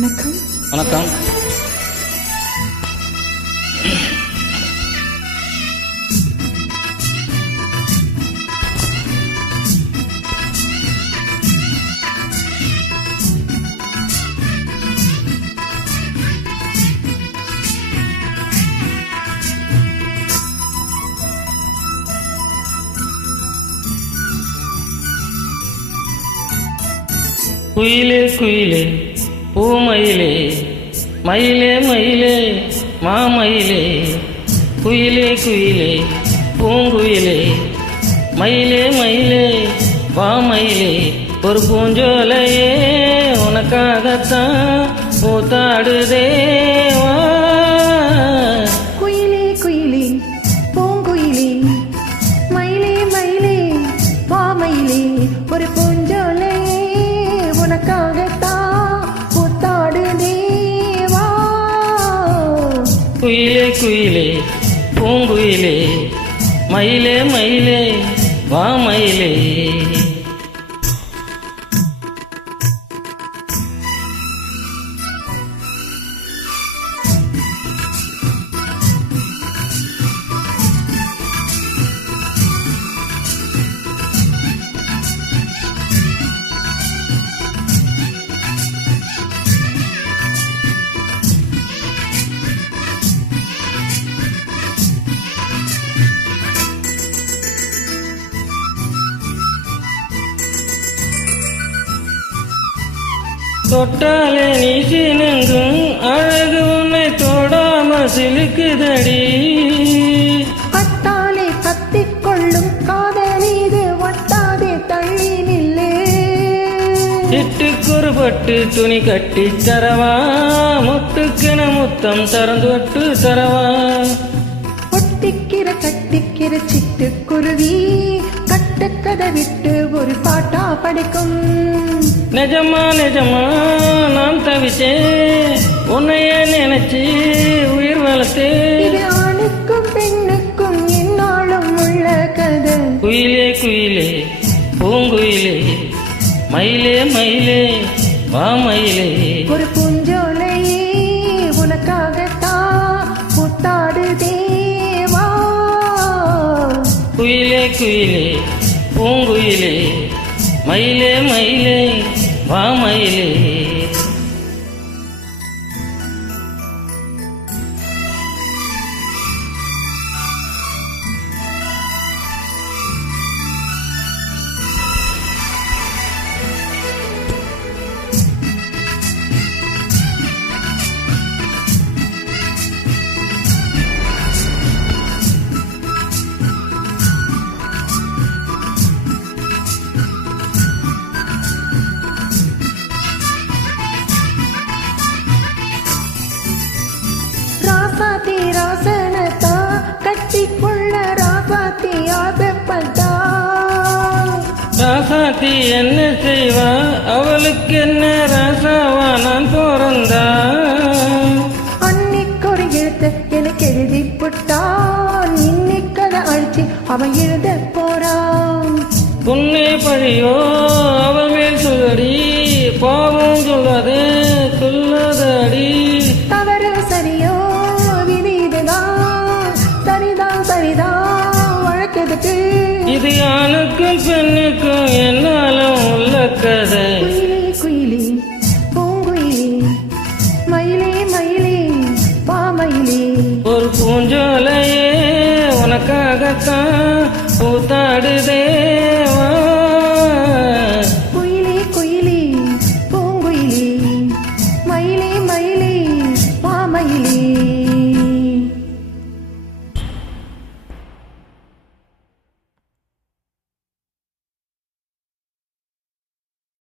வணக்கம். வணக்கம். குயிலே குயிலே பூமயிலே மயிலே மயிலே மாமயிலே குயிலே குயிலே பூங்குயிலே மயிலே மயிலே வாமயிலே ஒரு பூஞ்சோலையே உனக்காகத்தான் பூத்தாடுதே வா. குயிலே குயிலே பூங்குயிலே மயிலே மயிலே வாமயிலே ஒரு பூஞ்சோலை உனக்காகத்தான் பூத்தாடுதே வா. குயிலே குயிலே பூங்குயிலே மயிலே மயிலே வாமயிலே. தொட்டாலே நீ சினுங்கும் அழகு உன்னை தொடாம சிலுக்குதடி. கத்தாலே கத்திக்கொள்ளும் காதல் மீது ஒட்டாதே தள்ளி நில்லே. சிட்டுக்குறுபட்டு துணி கட்டி தரவா முத்துக்கென முத்தம் தரந்தொட்டு தரவா. ஒட்டிக்கிற கட்டிக்கிற சிட்டுக்குருவி கட்டுக்கதை விட்டு ஒரு பாட்டா படிக்கும். நிஜமா நிஜமா நான் தவிச்சேன் உன்னையே நினைச்சு உயிர் வளர்த்தே. இது ஆணுக்கும் பெண்ணுக்கும் என்னாலும் உள்ள கதை. குயிலே குயிலே பூங்குயிலே மயிலே மயிலே வாமயிலே ஒரு பூஞ்சோலையே உனக்காகத்தான் பூத்தாடுதே வா. குயிலே குயிலே பூங்குயிலே மயிலே மயிலே வாமயிலே. ராசாத்தி ராசனத்தா கட்டிக்குள்ள ராசாத்தி ஆசைப்பட்டா. ராசாத்தி என்ன செய்வா அவளுக்கு என்ன ராசாவா நான் பிறந்தா. அன்னைக்கு ஒரு எழுத்து எனக்கு எழுதி புட்டான். இன்னைக்கதை அழிச்சு அவன் எழுத போறான். புண்ணே பழியோ அவள் மேல் சொல்லடி பாவம் சொல்லாதே சொல்லாதடி. தவறு சரியோ விதி இதுதான் சரிதான் சரிதான் வழக்கெதுக்கு. இது ஆணுக்கும் பெண்ணுக்கும் என்னாலும் உள்ள கதை. குயிலே குயிலே பூங்குயிலே மயிலே மயிலே பாமயிலே ஒரு பூஞ்சோலையே உனக்காகத்தான் பூத்தாடுதே